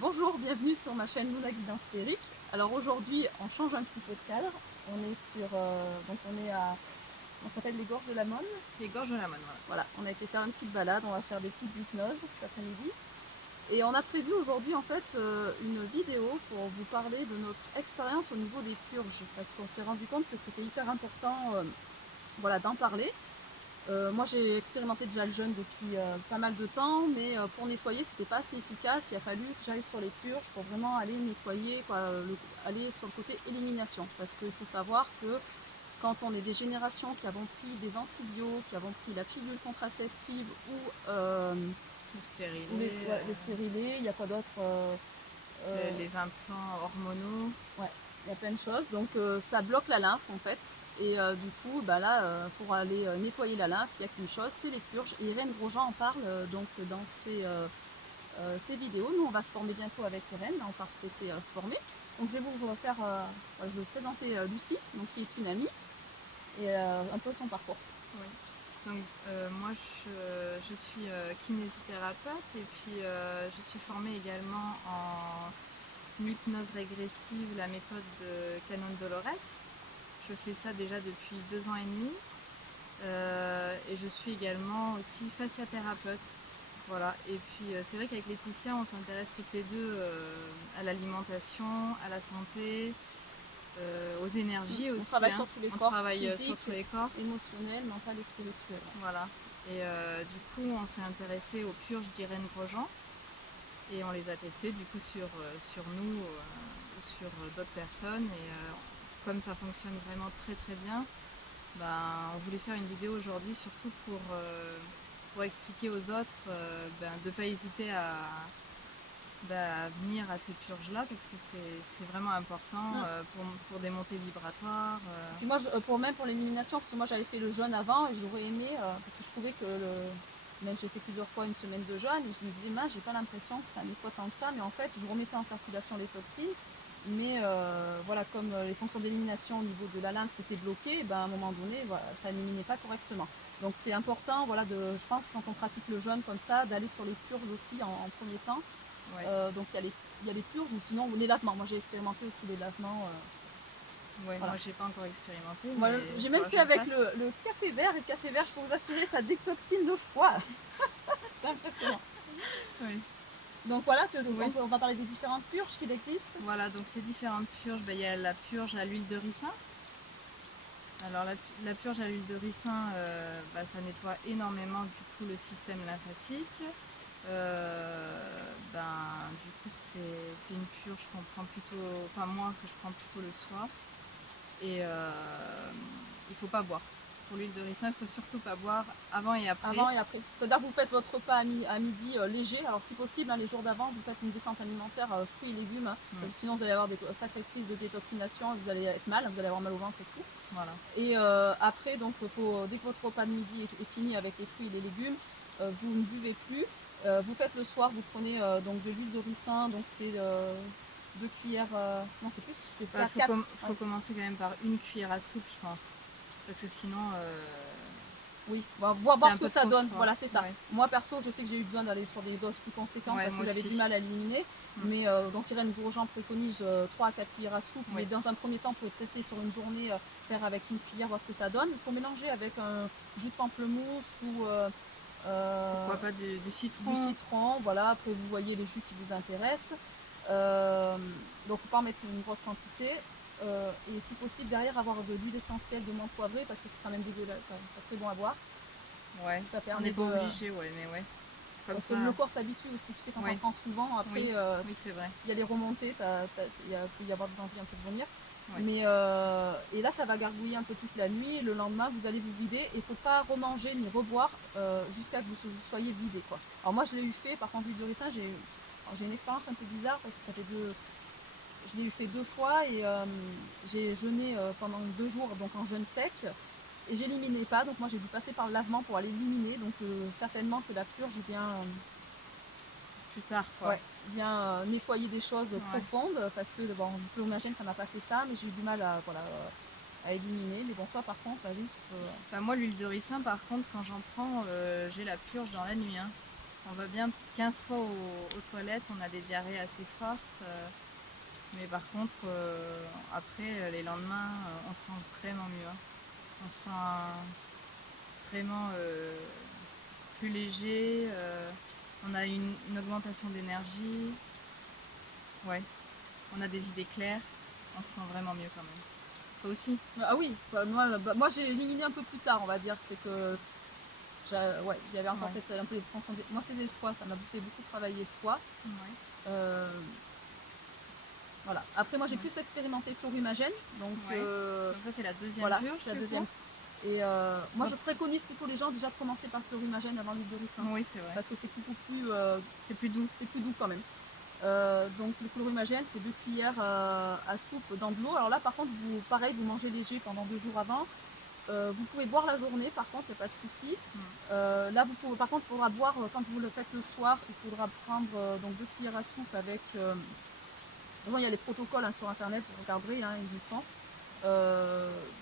Bonjour, bienvenue sur ma chaîne Luna Guidin Sphérique. Alors aujourd'hui, on change un petit peu de cadre. On est sur, donc on est à, on s'appelle les Gorges de la Monne. Les gorges de la Monne, voilà. Voilà, on a été faire une petite balade, on va faire des petites hypnoses cet après-midi. Et on a prévu aujourd'hui en fait une vidéo pour vous parler de notre expérience au niveau des purges, parce qu'on s'est rendu compte que c'était hyper important, voilà, d'en parler. Moi j'ai expérimenté déjà le jeûne depuis pas mal de temps, mais pour nettoyer c'était pas assez efficace. Il a fallu que j'aille sur les purges pour vraiment aller nettoyer, quoi, aller sur le côté élimination. Parce qu'il faut savoir que quand on est des générations qui avons pris des antibiotiques, qui avons pris la pilule contraceptive Le stérilet, ou les stérilés, il n'y a pas d'autre. les implants hormonaux. Ouais, il y a plein de choses. Donc ça bloque la lymphe en fait. Et du coup, bah là, pour aller nettoyer la lymphe, il n'y a qu'une chose, c'est les purges. Et Irène Grosjean en parle donc dans ses vidéos. Nous, on va se former bientôt avec Irène. Là, on part cet été se former. Donc je vais vous faire, je vais vous présenter Lucie, donc, qui est une amie, et un peu son parcours. Oui. Donc moi je suis kinésithérapeute et puis je suis formée également en hypnose régressive, la méthode de Canon Dolores. Je fais ça déjà depuis 2 ans et demi et je suis également aussi fasciathérapeute. Voilà. Et puis c'est vrai qu'avec Laetitia on s'intéresse toutes les deux à l'alimentation, à la santé, aux énergies On aussi, travaille hein. sur tous les On corps, travaille sur physique, tous les corps. émotionnel, mental et spirituel. Voilà. Et du coup, on s'est intéressé aux purges d'Irène Grosjean et on les a testées du coup sur nous ou sur d'autres personnes. Et comme ça fonctionne vraiment très très bien, ben, on voulait faire une vidéo aujourd'hui surtout pour expliquer aux autres ben, de ne pas hésiter à venir à ces purges-là parce que c'est vraiment important pour des montées vibratoires. Puis moi, même pour l'élimination, parce que moi j'avais fait le jeûne avant et j'aurais aimé, parce que je trouvais que même j'ai fait plusieurs fois une semaine de jeûne, et je me disais, j'ai pas l'impression que ça nettoie tant que ça, mais en fait, je remettais en circulation les toxines. Mais voilà, comme les fonctions d'élimination au niveau de la lymphe s'étaient bloquées, ben, à un moment donné, voilà, ça n'éliminait pas correctement. Donc c'est important, voilà, je pense, quand on pratique le jeûne comme ça, d'aller sur les purges aussi en premier temps. Ouais. Donc il y a les purges ou sinon les lavements. Moi j'ai expérimenté aussi les lavements. Ouais, Voilà. moi j'ai pas encore expérimenté, Moi, mais j'ai même faudra que fait je le avec fasse. le café vert, et le café vert, je peux vous assurer, ça détoxine le foie. C'est impressionnant. Oui. Donc voilà, Oui. on va parler des différentes purges qu'il existe. Voilà, donc les différentes purges, ben, il y a la purge à l'huile de ricin. Alors la purge à l'huile de ricin, ça nettoie énormément du coup le système lymphatique. Du coup c'est une purge qu'on prend plutôt, enfin moi que je prends plutôt le soir. Et il faut pas boire. Pour l'huile de ricin, il faut surtout pas boire avant et après. Avant et après. C'est-à-dire que vous faites votre repas à midi léger. Alors si possible, les jours d'avant, vous faites une descente alimentaire fruits et légumes. Parce que sinon vous allez avoir des sacrées crises de détoxination, vous allez être mal, vous allez avoir mal au ventre et tout. Voilà. Et après, donc, dès que votre repas de midi est fini avec les fruits et les légumes, vous ne buvez plus. Vous faites le soir, vous prenez donc de l'huile de ricin, donc c'est 2 cuillères, non c'est plus, c'est Il 4. faut commencer quand même par une cuillère à soupe, je pense. Parce que sinon, Oui, on va c'est voir un ce que peu ça trop donne. fort. Voilà, c'est ça. Ouais. Moi perso, je sais que j'ai eu besoin d'aller sur des doses plus conséquentes Ouais, parce moi que j'avais aussi. du mal à l'éliminer. Mais donc Irène Grosjean préconise 3 à 4 cuillères à soupe. Ouais. Mais dans un premier temps, pour tester sur une journée, faire avec une cuillère, voir ce que ça donne. Il faut mélanger avec un jus de pamplemousse ou Pourquoi pas du citron. du citron. Voilà, après vous voyez les jus qui vous intéressent. Donc il ne faut pas en mettre une grosse quantité. Et si possible derrière avoir de l'huile essentielle de menthe poivrée parce que c'est quand même dégueulasse, c'est très bon à boire. Ouais. Ça On permet n'est pas obligé, ouais, mais ouais. Comme parce ça. que le corps s'habitue aussi, tu sais, quand Ouais. on prend souvent, après Oui, oui c'est vrai. il y a les remontées, il peut y avoir des envies un peu de vomir. Ouais. Mais et là ça va gargouiller un peu toute la nuit, le lendemain vous allez vous vider et il ne faut pas remanger ni reboire jusqu'à ce que vous soyez vidé, quoi. Alors moi je l'ai eu fait, par contre l'huile de ricin, j'ai une expérience un peu bizarre parce que je l'ai eu fait 2 fois et j'ai jeûné pendant 2 jours, donc en jeûne sec. Et j'éliminais pas, donc moi j'ai dû passer par le lavement pour aller éliminer, donc certainement que la purge vient, Plus tard, quoi. ouais, vient nettoyer des choses profondes, parce que bon, le plomagène ça m'a pas fait ça, mais j'ai eu du mal à, voilà, à éliminer. Mais bon, toi par contre, vas-y, tu peux. Enfin, moi, l'huile de ricin, par contre, quand j'en prends, j'ai la purge dans la nuit, hein. On va bien 15 fois aux toilettes, on a des diarrhées assez fortes. Mais par contre, après, les lendemains, on se sent vraiment mieux, hein. On se sent vraiment plus léger. On a une augmentation d'énergie. Ouais, on a des idées claires. On se sent vraiment mieux quand même. Toi aussi? Ah oui, moi j'ai éliminé un peu plus tard, on va dire. C'est que ouais, il y avait encore Ouais. peut-être un peu les fonctions. Moi c'est des foies, ça m'a fait beaucoup travailler le foie. Ouais. Euh, voilà. Après moi j'ai Ouais. plus expérimenté Chlorhumagène. Donc, Ouais. Donc ça c'est la deuxième voilà, purge, c'est la du deuxième. coup. Et moi Donc- je préconise plutôt les gens déjà de commencer par Chlorhumagène avant l'huile de ricin. Oui, c'est vrai. Parce que c'est beaucoup plus, C'est plus doux. c'est plus doux quand même. Donc le Chlorhumagène c'est 2 cuillères à soupe dans de l'eau. Alors là par contre pareil, vous mangez léger pendant 2 jours avant. Vous pouvez boire la journée par contre, il n'y a pas de souci. Là vous pouvez, par contre il faudra boire quand vous le faites le soir, il faudra prendre donc 2 cuillères à soupe avec... il y a les protocoles hein, sur internet, vous regarderez, hein, ils y sont.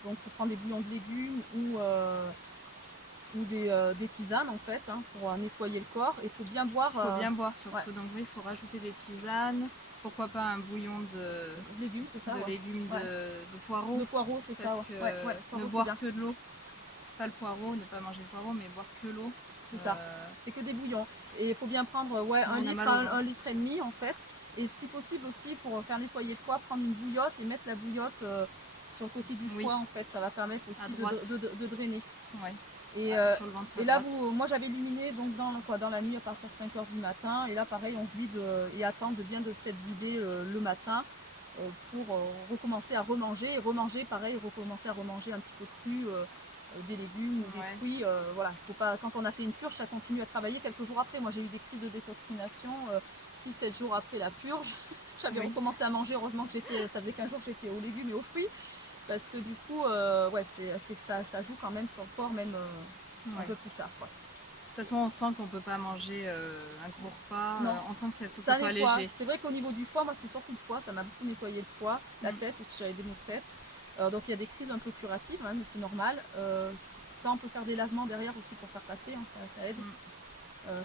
Donc il faut prendre des bouillons de légumes ou des tisanes en fait hein, pour nettoyer le corps. Il faut bien boire. Il faut bien boire surtout. Ouais. Donc oui, il faut rajouter des tisanes. Pourquoi pas un bouillon de Légumes, c'est ça. légumes Ouais. de poireaux. De poireaux, c'est ça. Parce Ouais. que Ouais, poireaux, ne c'est boire bien. que de l'eau. Pas le poireau, ne pas manger le poireau, mais boire que l'eau. C'est ça. C'est que des bouillons. Et il faut bien prendre Sinon, un on a litre mal au à ventre. 1 litre et demi en fait. Et si possible aussi pour faire nettoyer le foie, prendre une bouillotte et mettre la bouillotte sur le côté du Oui. foie en fait. Ça va permettre aussi droite. de drainer. Ouais. Et, Sur le ventre à et là, droite. moi j'avais éliminé donc dans la nuit à partir de 5 h du matin. Et là, pareil, on se vide et attend de bien de s'être vidé le matin pour recommencer à remanger. Et remanger, pareil, recommencer à remanger un petit peu cru des légumes ou des fruits. Voilà, faut pas, quand on a fait une purge, ça continue à travailler quelques jours après. Moi, j'ai eu des crises de détoxination 6-7 jours après la purge. J'avais recommencé à manger. Heureusement que ça faisait 15 jours que j'étais aux légumes et aux fruits. Parce que du coup, ouais, ça joue quand même sur le corps, même un peu plus tard. Quoi. De toute façon, on sent qu'on ne peut pas manger un gros repas. On sent que ça soit nettoie. léger. C'est vrai qu'au niveau du foie, moi, c'est surtout le foie. Ça m'a beaucoup nettoyé le foie, la tête aussi, j'avais des maux de tête. Donc il y a des crises un peu curatives, hein, mais c'est normal. Ça, on peut faire des lavements derrière aussi pour faire passer, hein, ça aide.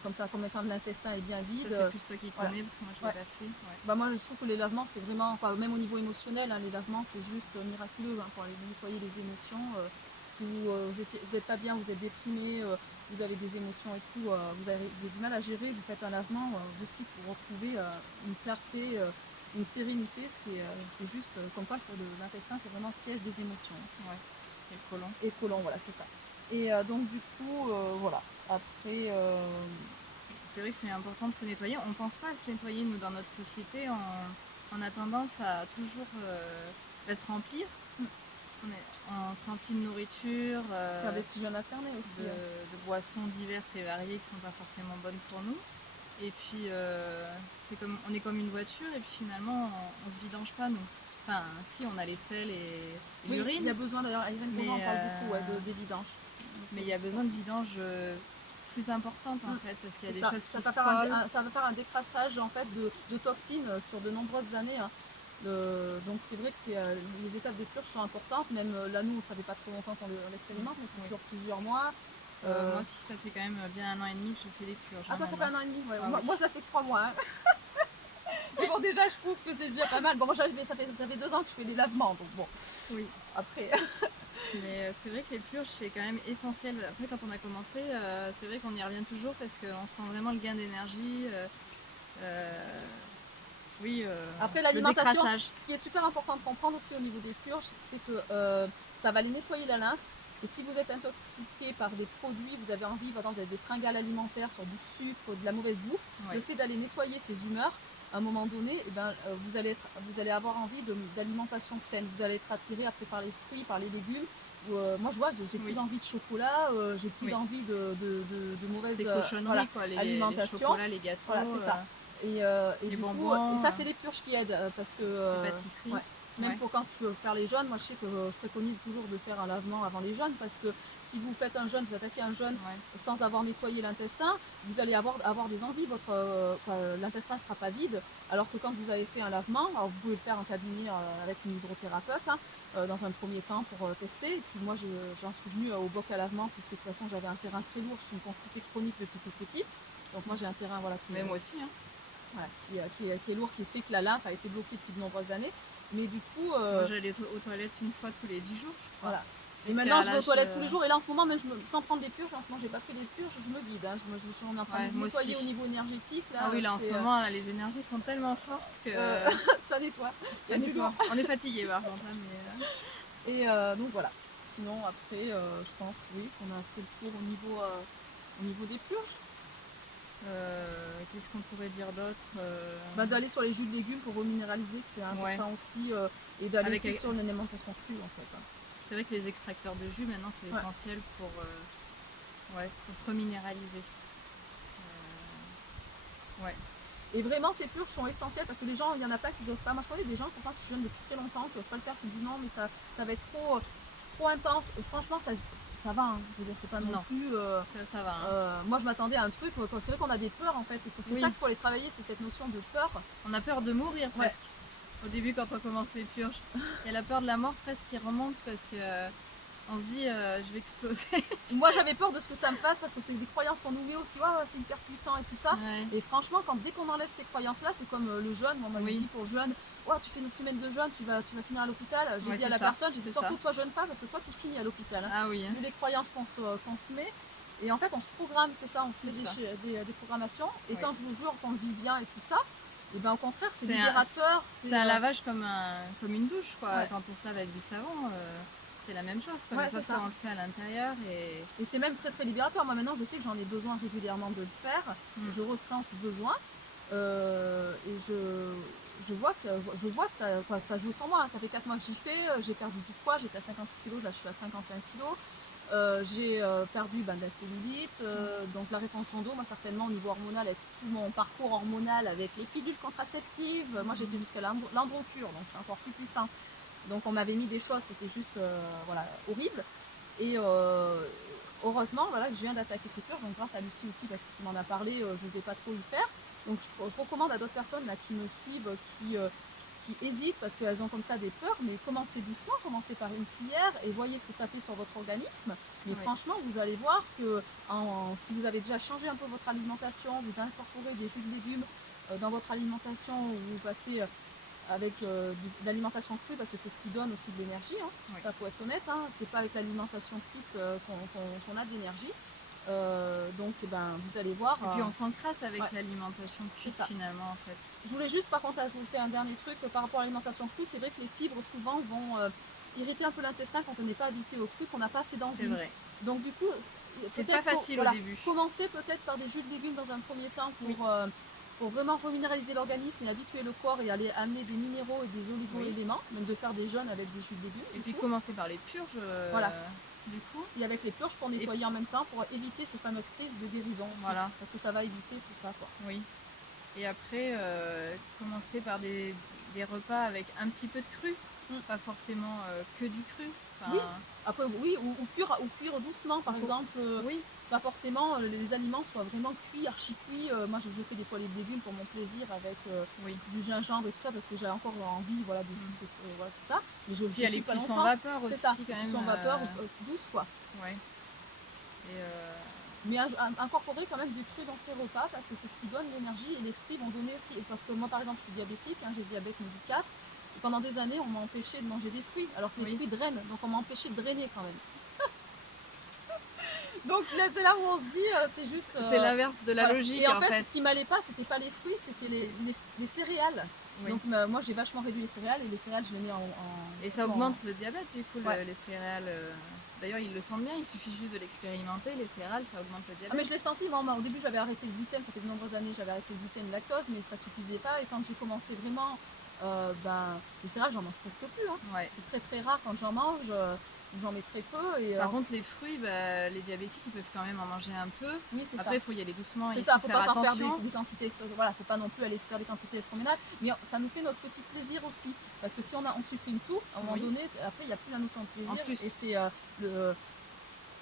Comme ça, combien de temps l'intestin est bien vide. Ça, c'est plus toi qui connais, parce que moi, je ne l'ai pas fait. Ouais. Bah, moi, je trouve que les lavements, c'est vraiment, même au niveau émotionnel, hein, les lavements, c'est juste miraculeux hein, pour aller nettoyer les émotions. Si vous n'êtes pas bien, vous êtes déprimé, vous avez des émotions et tout, vous avez du mal à gérer, vous faites un lavement, de suite vous retrouvez une clarté, une sérénité, c'est juste comme quoi l'intestin, c'est vraiment le siège des émotions. Ouais. Et le côlon. Et le côlon, voilà, c'est ça. Et donc du coup, voilà. Après, c'est vrai que c'est important de se nettoyer. On ne pense pas à se nettoyer, nous, dans notre société. On a tendance à toujours se remplir. On se remplit de nourriture, faire des petits jeûnes alternés aussi. de boissons diverses et variées qui ne sont pas forcément bonnes pour nous. Et puis, on est comme une voiture, et puis finalement, on ne se vidange pas, nous. Enfin, si, on a les selles et l'urine. Il y a besoin, d'ailleurs, à Irène Bourgeois, on parle beaucoup des vidanges. Mais il y a besoin de vidange plus importante, en fait, parce qu'il y a des choses qui se collent. Ça va faire un décrassage, en fait, de toxines sur de nombreuses années. Hein. Donc c'est vrai que les étapes de purge sont importantes. Même là, nous, ça fait pas trop longtemps qu'on l'expérimente, mais c'est sur plusieurs mois. Moi, si ça fait quand même bien 1 an et demi que je fais des purges. Ah, toi, ça fait 1 an et demi, ouais. Ah, moi, ça fait que 3 mois. Hein. Mais bon, déjà, je trouve que c'est déjà pas mal. Bon, moi, ça fait 2 ans que je fais des lavements, donc bon. Oui. Après. Mais c'est vrai que les purges, c'est quand même essentiel. Après, quand on a commencé, c'est vrai qu'on y revient toujours parce qu'on sent vraiment le gain d'énergie. Oui, après l'alimentation, ce qui est super important de comprendre aussi au niveau des purges, c'est que ça va aller nettoyer la lymphe. Et si vous êtes intoxiqué par des produits, vous avez envie, par exemple, vous avez des fringales alimentaires sur du sucre, de la mauvaise bouffe, le fait d'aller nettoyer ces humeurs, à un moment donné, eh ben, vous allez avoir envie d'alimentation saine. Vous allez être attiré après par les fruits, par les légumes. Moi, je vois, j'ai plus d'envie de chocolat, j'ai plus d'envie de mauvaise cochonneries, quoi, alimentation. Les chocolats, les gâteaux. Voilà, c'est ça. Et les du bonbons. Coup, et ça, c'est les purges qui aident parce que. Les pâtisseries. Ouais. Même Ouais. pour quand je veux faire les jeûnes, moi je sais que je préconise toujours de faire un lavement avant les jeûnes parce que si vous faites un jeûne, vous attaquez un jeûne Ouais. sans avoir nettoyé l'intestin, vous allez avoir des envies, l'intestin ne sera pas vide, alors que quand vous avez fait un lavement, alors vous pouvez le faire en cabinet avec une hydrothérapeute, hein, dans un premier temps pour tester. Et puis moi j'en suis venue au boc à lavement puisque de toute façon j'avais un terrain très lourd, je suis une constipée chronique depuis toute petite. Donc moi j'ai un terrain voilà, Mais moi aussi, hein. voilà, qui est lourd, qui fait que la lymphe a été bloquée depuis de nombreuses années. Mais du coup, Moi, j'allais aux toilettes une fois tous les 10 jours, je crois. voilà. Et Jusqu'à maintenant je vais aux l'âge, toilettes tous les jours et là en ce moment même sans prendre des purges, en ce moment j'ai pas pris des purges, je me vide, hein. Je suis en train Ouais, de moi nettoyer aussi. au niveau énergétique là, Ah oui, là en ce c'est, moment, là, les énergies sont tellement fortes que ça nettoie, il y a ça du lourd. nettoie. On est fatigué par contre, hein, mais Et donc voilà. Sinon après je pense oui qu'on a fait le tour au niveau des purges. qu'est-ce qu'on pourrait dire d'autre Bah, d'aller sur les jus de légumes pour reminéraliser, que c'est important aussi, et d'aller Avec- plus sur une alimentation crue en fait, hein. C'est vrai que les extracteurs de jus, maintenant, c'est Ouais. essentiel pour se reminéraliser. Ouais. Et vraiment, ces purges sont essentielles parce que les gens, il y en a plein qui n'osent pas. Moi, je connais des gens pourtant qui jeûnent depuis très longtemps, qui n'osent pas le faire, qui disent non, mais ça va être trop intense. Franchement, ça va, hein. Je veux dire, c'est pas non Non. plus. Ça va. Hein. Moi, je m'attendais à un truc. C'est vrai qu'on a des peurs en fait. C'est Oui. ça qu'il faut aller travailler, c'est cette notion de peur. On a peur de mourir presque. Au début, quand on commence les purges, il y a la peur de la mort presque qui remonte parce que on se dit je vais exploser. Moi, j'avais peur de ce que ça me fasse parce que c'est des croyances qu'on nous met aussi. Ouais, c'est hyper puissant et tout ça. Ouais. Et franchement, dès qu'on enlève ces croyances-là, c'est comme le jeûne. Moi, on m'avait Oui. dit pour le jeûne, ouais, tu fais une semaine de jeûne, tu vas finir à l'hôpital. J'ai Ouais, dit à c'est la ça, personne, j'ai dit c'est surtout ça. toi jeûne pas parce que toi tu finis à l'hôpital, hein. Ah oui. Hein. Vu les croyances qu'on se met. Et en fait, on se programme, c'est ça, on se met C'est ça. des programmations. Et Oui. quand je vous jure qu'on le vit bien et tout ça, et ben au contraire, c'est C'est libérateur. C'est un lavage comme une douche, quoi. Ouais. Quand on se lave avec du savon, c'est la même chose, quoi. Ouais, Mais c'est sauf ça. qu'on le fait à l'intérieur Et c'est même très très libérateur. Moi maintenant, je sais que j'en ai besoin régulièrement de le faire. Je ressens ce besoin. Et je vois que ça joue sur moi. Ça fait 4 mois que j'y fais. J'ai perdu du poids. J'étais à 56 kg, là je suis à 51 kg. J'ai perdu de la cellulite, donc la rétention d'eau, moi certainement au niveau hormonal, avec tout mon parcours hormonal, avec les pilules contraceptives, moi j'étais jusqu'à l'androcure, donc c'est encore plus puissant. Donc on m'avait mis des choses, c'était juste voilà, horrible. Et heureusement voilà, que je viens d'attaquer ces purges, donc grâce à Lucie aussi, parce qu'il m'en a parlé, je n'osais pas trop le faire. Donc je recommande à d'autres personnes là, qui me suivent, qui hésitent parce qu'elles ont comme ça des peurs, mais commencez doucement, commencez par une cuillère et voyez ce que ça fait sur votre organisme. Mais Oui. franchement, vous allez voir que si vous avez déjà changé un peu votre alimentation, vous incorporez des jus de légumes dans votre alimentation, ou vous passez avec de l'alimentation crue, parce que c'est ce qui donne aussi de l'énergie, hein. Oui. Ça faut être honnête, hein. C'est pas avec l'alimentation cuite qu'on a de l'énergie. Donc vous allez voir. Et puis on s'encrasse avec ouais. l'alimentation cuite C'est ça. finalement en fait. Je voulais juste par contre ajouter un dernier truc par rapport à l'alimentation crue. C'est vrai que les fibres souvent vont irriter un peu l'intestin quand on n'est pas habitué au cru, qu'on n'a pas assez C'est d'enzymes. vrai. Donc du coup, C'est peut-être pas facile voilà, au début. commencer peut-être par des jus de légumes dans un premier temps pour vraiment reminéraliser l'organisme et habituer le corps et aller amener des minéraux et des oligo-éléments, même de faire des jeûnes avec des jus de légumes. Et puis commencer par les purges. Voilà. Du coup. Et avec les purges pour nettoyer en même temps, pour éviter ces fameuses crises de guérison aussi. Voilà. Parce que ça va éviter tout ça, quoi. Oui. Et après, commencer par des repas avec un petit peu de cru, pas forcément que du cru. Enfin, oui. Après, oui, ou cuire doucement, par exemple. Oui. Pas forcément les aliments soient vraiment cuits, archi cuits. Moi, je fais des poêlées de légumes pour mon plaisir avec du gingembre et tout ça, parce que j'ai encore envie, voilà, de voilà, tout ça. Mais je Puis il y a les pas cuissons longtemps. vapeur aussi, ça, quand même. Cuissons vapeur douce, quoi. Ouais. Et mais incorporer quand même du cru dans ses repas parce que c'est ce qui donne l'énergie, et les fruits vont donner aussi. Parce que moi par exemple je suis diabétique, hein, j'ai le diabète médi 4, et pendant des années on m'a empêché de manger des fruits alors que les fruits drainent, donc on m'a empêché de drainer quand même. Donc là, c'est là où on se dit c'est juste... c'est l'inverse de la logique et en fait ce qui m'allait pas, c'était pas les fruits, c'était les céréales. Oui. Donc moi j'ai vachement réduit les céréales, et les céréales je les mets et ça augmente le diabète du coup, ouais. les céréales. D'ailleurs, ils le sentent bien, il suffit juste de l'expérimenter. Les céréales, ça augmente le diabète. Ah, mais je l'ai senti, moi au début j'avais arrêté le gluten, ça fait de nombreuses années j'avais arrêté le gluten et le lactose, mais ça suffisait pas. Et quand j'ai commencé vraiment les céréales, j'en mange presque plus. Hein. Ouais. C'est très très rare quand j'en mange, j'en mets très peu. Et, Par contre, les fruits, les diabétiques, ils peuvent quand même en manger un peu. oui, c'est ça. Après, il faut y aller doucement, C'est il ça, faut faut faire pas s'en faire attention. des quantités, voilà, faut pas non plus aller se faire des quantités astronomiques, mais ça nous fait notre petit plaisir aussi, parce que si on supprime tout, à un moment Oui. donné, après il n'y a plus la notion de plaisir, En plus. et c'est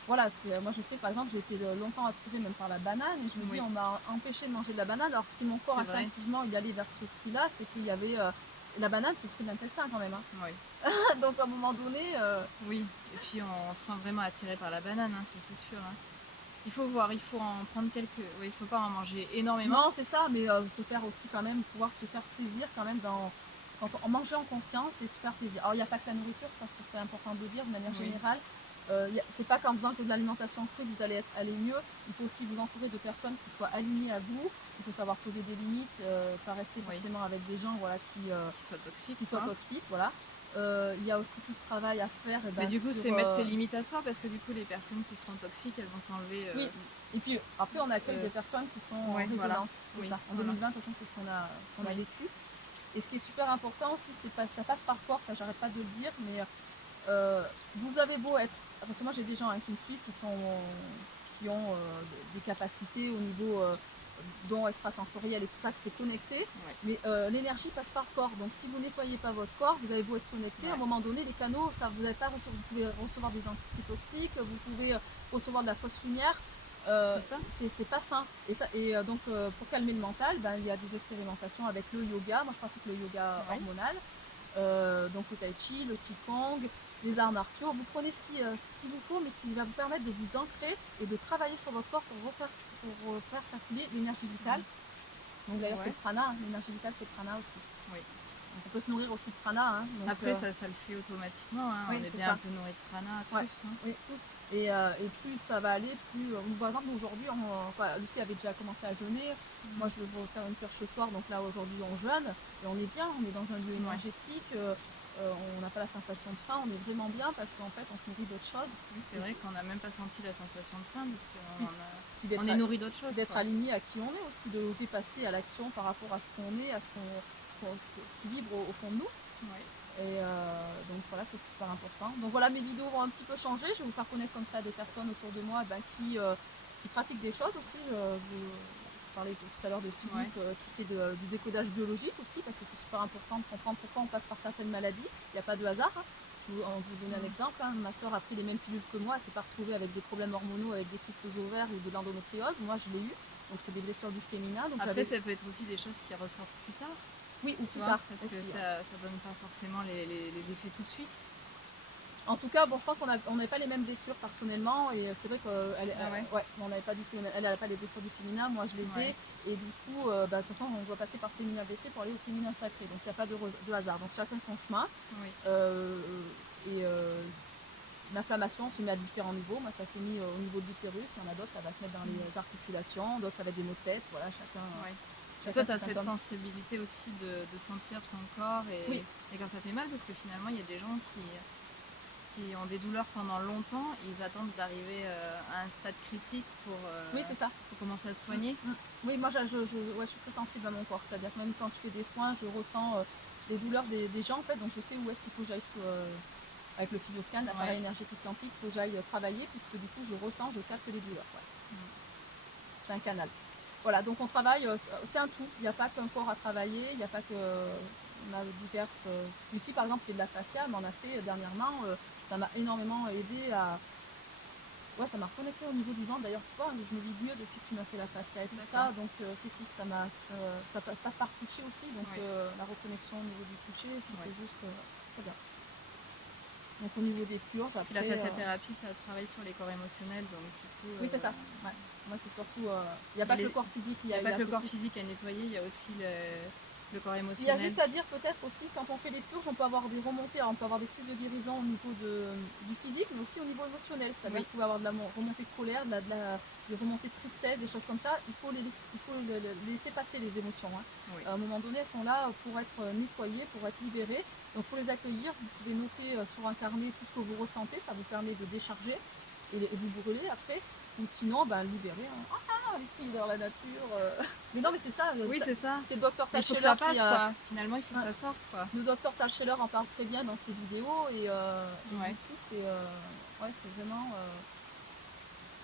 voilà, moi je sais que par exemple j'ai été longtemps attirée même par la banane, et je me dis Oui. on m'a empêché de manger de la banane, alors que si mon corps C'est vrai. instinctivement il allait vers ce fruit-là, c'est qu'il y avait, la banane c'est le fruit de l'intestin quand même, hein. Oui. Donc à un moment donné, Oui. Et puis on se sent vraiment attiré par la banane, hein, ça c'est sûr. Hein. Il faut voir, il faut en prendre quelques. Oui, il faut pas en manger énormément. non c'est ça, mais se faire aussi quand même, pouvoir se faire plaisir quand même quand on manger en conscience et se faire plaisir. Alors il n'y a pas que la nourriture, ça ce serait important de le dire de manière Oui. générale. C'est pas qu'en faisant que de l'alimentation crue vous allez aller mieux, il faut aussi vous entourer de personnes qui soient alignées à vous, il faut savoir poser des limites, pas rester Oui. forcément avec des gens voilà, Qui soit toxique. qui soient quoi. toxiques. Voilà. Il y a aussi tout ce travail à faire. Mais du coup, c'est mettre ses limites à soi parce que du coup, les personnes qui seront toxiques, elles vont s'enlever. Oui, et puis après on accueille des personnes qui sont en ouais, résonance, voilà. c'est Oui, ça. En voilà. 2020, de toute façon, c'est ce qu'on a Oui. vécu. Et ce qui est super important aussi, ça passe par corps, ça j'arrête pas de le dire, mais vous avez beau être, parce que moi j'ai des gens qui me suivent qui ont des capacités au niveau dont extrasensoriel et tout ça, que c'est connecté, Ouais. mais l'énergie passe par corps. Donc si vous nettoyez pas votre corps, vous avez beau être connecté, Ouais. à un moment donné les canaux, ça vous n'avez pas vous pouvez recevoir des entités toxiques, vous pouvez recevoir de la fausse lumière. C'est ça. C'est pas sain. Donc pour calmer le mental, il y a des expérimentations avec le yoga. Moi je pratique le yoga Oui. hormonal. Donc le tai chi, le qigong, les arts martiaux. Vous prenez ce qu'il vous faut, mais qui va vous permettre de vous ancrer et de travailler sur votre corps pour faire circuler l'énergie vitale. Donc d'ailleurs c'est le prana, hein. L'énergie vitale c'est le prana aussi. Oui. Donc on peut se nourrir aussi de prana. Hein. Donc, Après, ça le fait automatiquement. Hein. oui, on est c'est bien ça. un peu nourri de prana, tous. Ouais. Hein. Oui, tous. Et plus ça va aller, plus. Par exemple, aujourd'hui, Lucie avait déjà commencé à jeûner. Moi, je vais vous faire une cure ce soir. Donc là, aujourd'hui, on jeûne. Et on est bien. On est dans un lieu énergétique. On n'a pas la sensation de faim. On est vraiment bien parce qu'en fait, on se nourrit d'autres choses. C'est vrai qu'on n'a même pas senti la sensation de faim parce Puis qu'on est nourri d'autres choses. D'être quoi. aligné à qui on est aussi, de oser passer à l'action par rapport à ce qu'on est, à ce qui vibre au fond de nous. Ouais. Et donc voilà, c'est super important. Donc voilà, mes vidéos vont un petit peu changer. Je vais vous faire connaître comme ça des personnes autour de moi qui pratiquent des choses aussi. Je parlais tout à l'heure de Philippe qui fait du décodage biologique aussi, parce que c'est super important de comprendre pourquoi on passe par certaines maladies. Il n'y a pas de hasard. Hein. Je vais vous donner un exemple. Hein. Ma soeur a pris les mêmes pilules que moi. Elle ne s'est pas retrouvée avec des problèmes hormonaux, avec des kystes aux ovaires ou de l'endométriose. Moi, je l'ai eu. Donc c'est des blessures du féminin. Donc, après, ça peut être aussi des choses qui ressortent plus tard. Oui, ou plus tard. Parce aussi, que ça donne pas forcément les effets tout de suite. En tout cas, bon, je pense qu'on n'avait pas les mêmes blessures personnellement, et c'est vrai on n'avait pas du tout, elle n'a pas les blessures du féminin, moi je les ai, et du coup, de toute façon, on doit passer par féminin blessé pour aller au féminin sacré, donc il n'y a pas de hasard, donc chacun son chemin. Oui. L'inflammation se met à différents niveaux. Moi, ça s'est mis au niveau de l'utérus, il y en a d'autres, ça va se mettre dans les articulations, d'autres, ça va être des maux de tête, voilà, chacun. Et toi, tu as cette sensibilité aussi de sentir ton corps et quand ça fait mal, parce que finalement, il y a des gens qui ont des douleurs pendant longtemps, ils attendent d'arriver à un stade critique pour commencer à se soigner. Oui, moi je suis très sensible à mon corps, c'est-à-dire que même quand je fais des soins, je ressens les douleurs des gens en fait, donc je sais où est-ce qu'il faut que j'aille avec le physioscan, l'appareil énergétique quantique, il faut que j'aille travailler, puisque du coup je ressens, je capte les douleurs. C'est un canal. Voilà, donc on travaille, c'est un tout, il n'y a pas qu'un corps à travailler, il n'y a pas que... On a diverses... Lucie par exemple fait de la fascia, mais on a fait dernièrement, ça m'a énormément aidé à... Ouais, ça m'a reconnecté au niveau du ventre, d'ailleurs tu vois, je me vis mieux depuis que tu m'as fait la fascia et tout ça, donc ça passe par toucher aussi, donc la reconnexion au niveau du toucher, c'était juste... c'est très bien. Donc au niveau des purges, après... Puis la fasciathérapie, ça travaille sur les corps émotionnels, donc du coup... Oui, c'est ça. Ouais. Moi, c'est surtout... Il n'y a pas que le corps physique. Il n'y a pas que le corps physique à nettoyer, il y a aussi le corps émotionnel. Il y a juste à dire peut-être aussi, quand on fait des purges, on peut avoir des remontées, alors on peut avoir des crises de guérison au niveau du physique, mais aussi au niveau émotionnel. C'est-à-dire qu'il peut y avoir de la remontée de colère, des remontées de tristesse, des choses comme ça. Il faut les laisser passer, les émotions. Hein. À un moment donné, elles sont là pour être nettoyées, pour être libérées. Donc il faut les accueillir. Vous pouvez noter sur un carnet tout ce que vous ressentez, ça vous permet de décharger et vous brûler après. ou sinon ben, libérer les cris dans la nature. Mais non mais c'est ça, Oui, c'est ça. c'est le docteur Il faut que Tascheller ça passe, qui quoi. Finalement, il faut que ouais. ça sorte, quoi. Le docteur Tascheller en parle très bien dans ses vidéos et Ouais. du coup ouais, c'est vraiment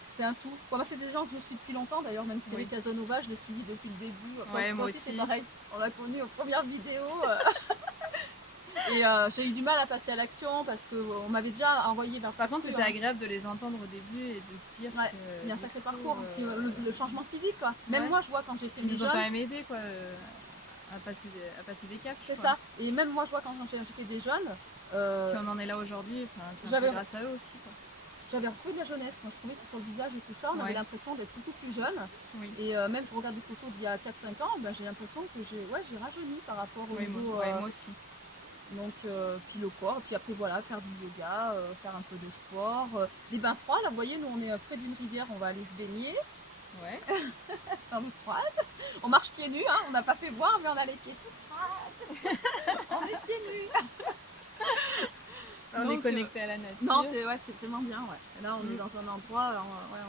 c'est un tout. Moi c'est des gens que je suis depuis longtemps d'ailleurs, même Thierry Oui. Casanova je l'ai suivi depuis le début. Ouais, moi Toi aussi c'est aussi. pareil, on l'a connu aux premières vidéos. Et j'ai eu du mal à passer à l'action parce qu'on m'avait déjà envoyé vers Par contre, Cru, c'était agréable de les entendre au début et de se dire ouais, que il y a un du sacré coup, parcours. Puis, le changement physique quoi. Même ouais. moi je vois quand j'ai fait Ils des nous ont quand jeunes. même aidés, quoi, à passer des caps, C'est quoi. ça. Et même moi je vois quand j'ai fait des jeunes. Si on en est là aujourd'hui, c'est un j'avais peu grâce à eux aussi, quoi. J'avais retrouvé de la jeunesse. Moi je trouvais que sur le visage et tout ça, on avait Ouais. l'impression d'être beaucoup plus jeune. Oui. Et même je regarde des photos d'il y a 4-5 ans, ben, j'ai l'impression que j'ai rajeuni par rapport au Oui, niveau. moi aussi. Donc, puis le corps, et puis après voilà, faire du yoga, faire un peu de sport, des bains froids. Là, vous voyez, nous on est près d'une rivière, on va aller se baigner Ouais. dans l'eau froide. On marche pieds nus, hein, on n'a pas fait voir, mais on a les pieds tout froids. On est pieds nus. On Donc, est connecté à la nature. Non, c'est vraiment bien, ouais. Et là, on est Mm. dans un endroit, alors, ouais,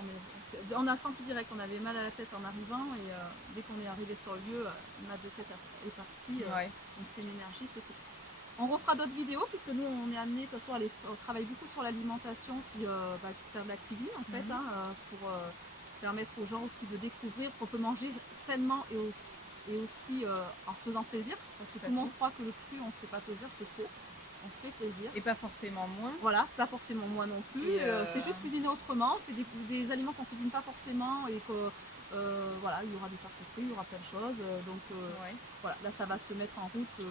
on a senti direct, on avait mal à la tête en arrivant, et dès qu'on est arrivé sur le lieu, mal de tête est parti. Ouais. Donc c'est l'énergie, c'est tout. On refera d'autres vidéos puisque nous on est amené de toute façon on travaille beaucoup sur l'alimentation, pour faire de la cuisine en fait, pour permettre aux gens aussi de découvrir qu'on peut manger sainement et aussi en se faisant plaisir, parce que tout le monde croit que le cru on se fait pas plaisir, c'est faux, on se fait plaisir. Et pas forcément moins. Voilà, pas forcément moi non plus, c'est juste cuisiner autrement, c'est des aliments qu'on cuisine pas forcément et que voilà, il y aura des tartes fruits, il y aura plein de choses, donc Ouais. voilà, là ça va se mettre en route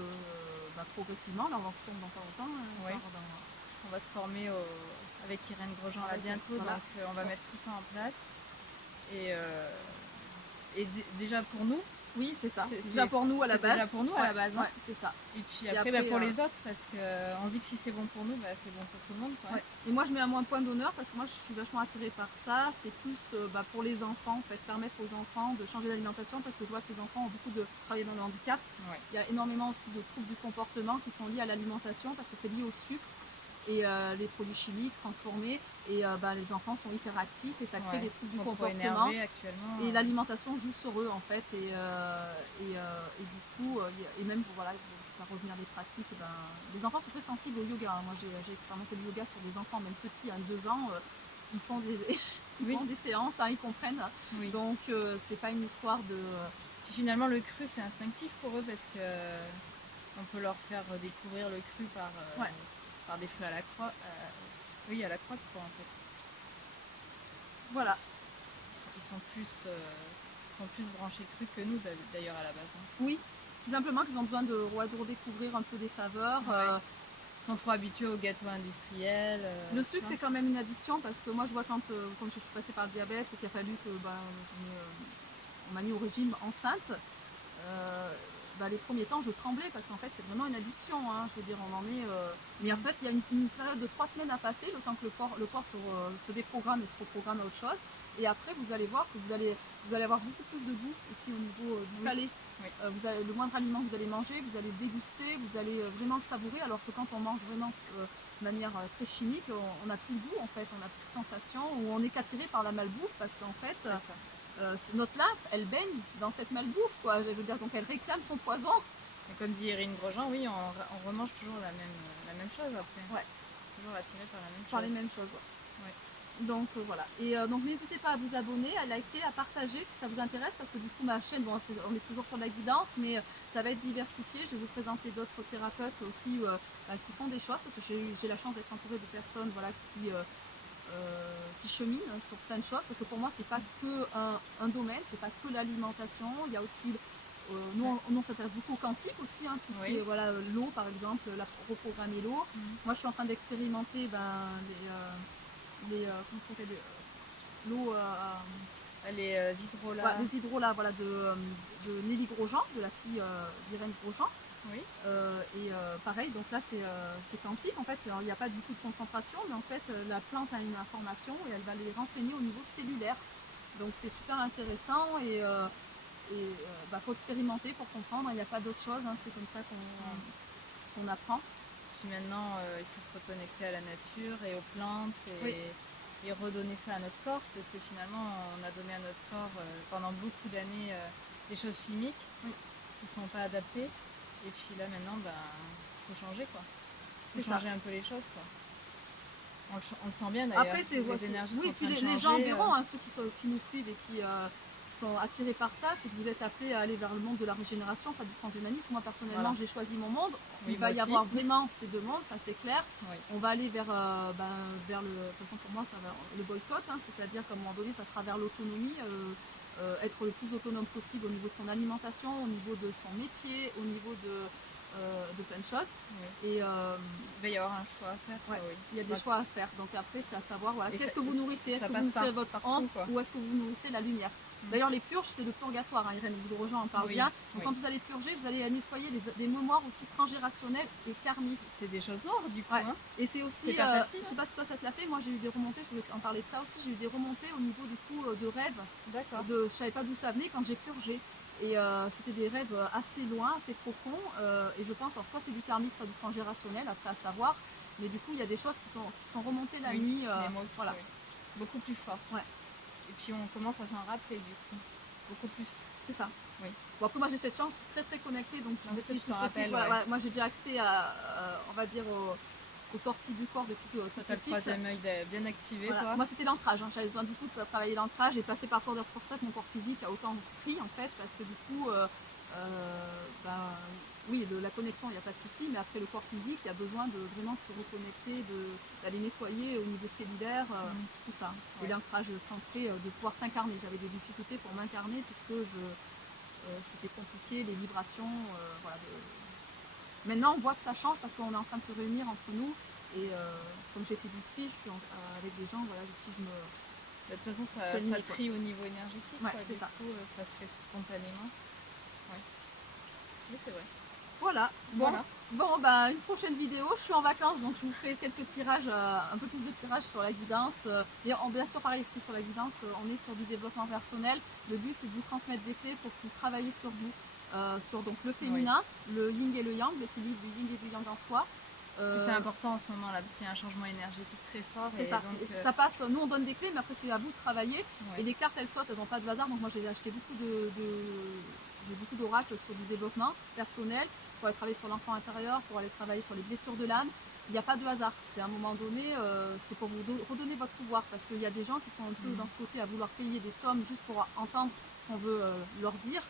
progressivement, là on va se former dans pas longtemps. Ouais. On va se former avec Irène Grosjean là bientôt, voilà. donc on va mettre tout ça en place. Et déjà pour nous. Oui, c'est ça. C'est- Déjà pour nous à la base. Déjà pour nous à la base. Hein. Ouais, c'est ça. Et puis après, pour les autres, parce qu'on se dit que si c'est bon pour nous, c'est bon pour tout le monde. Quoi. Ouais. Et moi je mets un point d'honneur parce que moi je suis vachement attirée par ça. C'est plus pour les enfants, en fait, permettre aux enfants de changer d'alimentation parce que je vois que les enfants ont beaucoup de travailler dans le handicap. Ouais. Il y a énormément aussi de troubles du comportement qui sont liés à l'alimentation parce que c'est lié au sucre et les produits chimiques transformés et les enfants sont hyperactifs et ça crée des troubles du comportement et l'alimentation joue sur eux en fait du coup et même pour faire revenir les pratiques, les enfants sont très sensibles au yoga, hein. Moi j'ai expérimenté le yoga sur des enfants même petits, 2 ans, ils font des séances, hein, ils comprennent, oui. Donc c'est pas une histoire de... Puis finalement le cru c'est instinctif pour eux parce que on peut leur faire découvrir le cru par des fruits à la croix, à la croix quoi en fait. Voilà. Ils sont plus branchés cru que nous d'ailleurs à la base. Hein. Oui, c'est simplement qu'ils ont besoin de redécouvrir un peu des saveurs. Ils sont trop habitués aux gâteaux industriels. Le sucre c'est quand même une addiction parce que moi je vois quand je suis passée par le diabète et qu'il a fallu que on m'a mis au régime enceinte. Les premiers temps je tremblais parce qu'en fait c'est vraiment une addiction, hein. Je veux dire on en est mais en fait il y a une période de 3 semaines à passer le temps que le corps se déprogramme et se reprogramme à autre chose et après vous allez voir que vous allez avoir beaucoup plus de goût aussi au niveau du palais. Oui. Le moindre aliment que vous allez manger, vous allez déguster, vous allez vraiment savourer, alors que quand on mange vraiment de manière très chimique, on n'a plus de goût en fait, on n'a plus de sensation, ou on est qu'attiré par la malbouffe parce qu'en fait notre lymphe, elle baigne dans cette malbouffe, quoi. Je veux dire, donc elle réclame son poison. Et comme dit Irène Grosjean, oui, on remange toujours la même chose après. Ouais. Toujours attiré par la même chose. Par les mêmes choses, ouais. Donc voilà. Et donc n'hésitez pas à vous abonner, à liker, à partager si ça vous intéresse, parce que du coup ma chaîne, on est toujours sur la guidance, mais ça va être diversifié. Je vais vous présenter d'autres thérapeutes aussi qui font des choses, parce que j'ai la chance d'être entourée de personnes qui cheminent sur plein de choses, parce que pour moi c'est pas que un domaine, c'est pas que l'alimentation, il y a aussi nous on s'intéresse beaucoup au quantique aussi, hein, tout ce qui est l'eau par exemple, reprogrammer l'eau. Moi je suis en train d'expérimenter l'eau les hydrolats. Les hydrolats de Nelly Grosjean, de la fille d'Irène Grosjean. Oui. Pareil, donc là c'est quantique, en fait il n'y a pas du tout de concentration, mais en fait la plante a une information et elle va les renseigner au niveau cellulaire. Donc c'est super intéressant et faut expérimenter pour comprendre, il n'y a pas d'autre chose, hein, c'est comme ça qu'on apprend. Puis maintenant il faut se reconnecter à la nature et aux plantes et et redonner ça à notre corps, parce que finalement on a donné à notre corps pendant beaucoup d'années des choses chimiques Oui. qui sont pas adaptées, et puis là maintenant faut changer quoi. Faut C'est ça. changer un peu les choses quoi. On le sent bien d'ailleurs. Après, les énergies oui, sont en puis train de les gens changer, verront, hein, ceux qui nous suivent et qui sont attirés par ça, c'est que vous êtes appelés à aller vers le monde de la régénération, pas du transhumanisme. Moi, personnellement, Voilà. j'ai choisi mon monde. Oui, Il va moi y aussi. avoir vraiment ces deux mondes, ça c'est clair. Oui. On va aller vers le... De toute façon, pour moi, ça va le boycott, hein, c'est-à-dire qu'à un moment donné, ça sera vers l'autonomie, être le plus autonome possible au niveau de son alimentation, au niveau de son métier, au niveau de plein de choses. Oui. Et Il va y avoir un choix à faire. ouais, Oui. il y a des choix à faire. Donc après, c'est à savoir, voilà, Et qu'est-ce ça- que vous nourrissez? Est-ce ça que vous passe nourrissez votre partout, âme quoi. ou est-ce que vous nourrissez la lumière? D'ailleurs, les purges, c'est le purgatoire, hein, Irène Grosjean en parle Oui, bien. Donc oui. quand vous allez purger, vous allez nettoyer des mémoires aussi transgénérationnelles et karmiques. C'est des choses noires du coup. Ouais. Hein. Et c'est aussi, C'est pas facile, je sais pas si toi ça te l'a fait, moi j'ai eu des remontées, je voulais en parler de ça aussi, j'ai eu des remontées au niveau du coup de rêves. D'accord. Je savais pas d'où ça venait quand j'ai purgé. Et c'était des rêves assez loin, assez profonds. Et je pense, alors, soit c'est du karmique, soit du transgénérationnel, après à savoir. Mais du coup, il y a des choses qui sont remontées la Oui, nuit. mais moi aussi, voilà. oui. Beaucoup plus fort. Ouais. Et puis on commence à s'en rappeler du coup. Beaucoup plus. C'est ça. Oui. Bon, après, moi j'ai cette chance, je suis très très connectée. Donc, Non, mais toi, tu toute t'en petite, rappelles, voilà, ouais. voilà. Moi j'ai déjà accès à, on va dire, aux sorties du corps depuis toute Toi, t'as le petite. troisième œil bien activé, Voilà. toi. Moi c'était l'ancrage, hein. J'avais besoin du coup de travailler l'ancrage et passer par c'est pour ça que mon corps physique a autant pris en fait, parce que du coup, oui, la connexion il n'y a pas de souci, mais après le corps physique il y a besoin de vraiment de se reconnecter, d'aller nettoyer au niveau cellulaire, tout ça. Ouais. Et l'ancrage centré, de pouvoir s'incarner. J'avais des difficultés pour m'incarner puisque c'était compliqué, les vibrations, voilà. Maintenant on voit que ça change parce qu'on est en train de se réunir entre nous. Et comme j'ai fait du tri, je suis avec des gens, voilà, avec qui je me... De toute façon, ça Féminine, trie au niveau énergétique. Ouais, quoi. c'est Du ça. coup, ça se fait spontanément. Ouais. Oui, c'est vrai. Voilà. Voilà. Bon, bah, une prochaine vidéo. Je suis en vacances, donc je vous ferai quelques tirages, un peu plus de tirages sur la guidance. Et bien sûr, pareil aussi sur la guidance, on est sur du développement personnel. Le but, c'est de vous transmettre des clés pour que vous travaillez sur vous, sur donc le féminin, le yin et le yang, l'équilibre du yin et du yang en soi. C'est important en ce moment-là parce qu'il y a un changement énergétique très fort. C'est ça. Donc, et ça passe. Nous, on donne des clés, mais après, c'est à vous de travailler. Ouais. Et les cartes, elles sautent, elles n'ont pas de hasard. Donc moi, j'ai acheté j'ai beaucoup d'oracles sur du développement personnel pour aller travailler sur l'enfant intérieur, pour aller travailler sur les blessures de l'âme. Il n'y a pas de hasard. C'est à un moment donné, c'est pour vous redonner votre pouvoir, parce qu'il y a des gens qui sont un peu dans ce côté à vouloir payer des sommes juste pour entendre ce qu'on veut leur dire.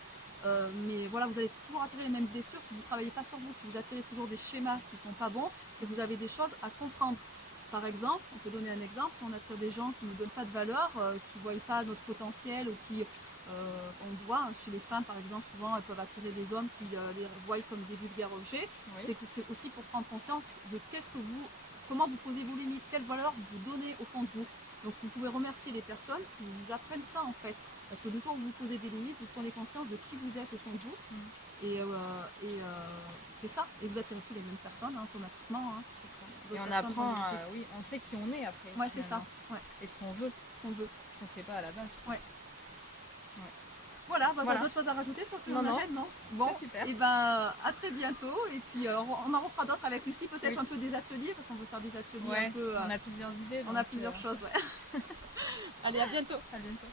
Mais voilà, vous allez toujours attirer les mêmes blessures si vous ne travaillez pas sur vous, si vous attirez toujours des schémas qui ne sont pas bons, c'est que vous avez des choses à comprendre. Par exemple, on peut donner un exemple, si on attire des gens qui ne nous donnent pas de valeur, qui ne voient pas notre potentiel, ou qui, on voit, hein, chez les femmes par exemple, souvent elles peuvent attirer des hommes qui les voient comme des vulgaires objets, Oui. c'est aussi pour prendre conscience de comment vous posez vos limites, quelle valeur vous donnez au fond de vous. Donc vous pouvez remercier les personnes qui vous apprennent ça en fait. Parce que le jour où vous posez des limites, vous prenez conscience de qui vous êtes au fond de vous. Et c'est ça. Et vous attirez plus les mêmes personnes hein, automatiquement. Hein. Et on apprend, oui, on sait qui on est après. Ouais, c'est ça. Ouais. Et ce qu'on veut. Ce qu'on veut. Ce qu'on ne sait pas à la base. Ouais. Voilà, bah, Voilà. d'autres choses à rajouter sur le Non, non. Bon, super. Et ben à très bientôt. Et puis on en refera d'autres avec Lucie, peut-être un peu des ateliers, parce qu'on veut faire des ateliers un peu. On a plusieurs idées. On a plusieurs choses, ouais. Allez, à bientôt. À bientôt.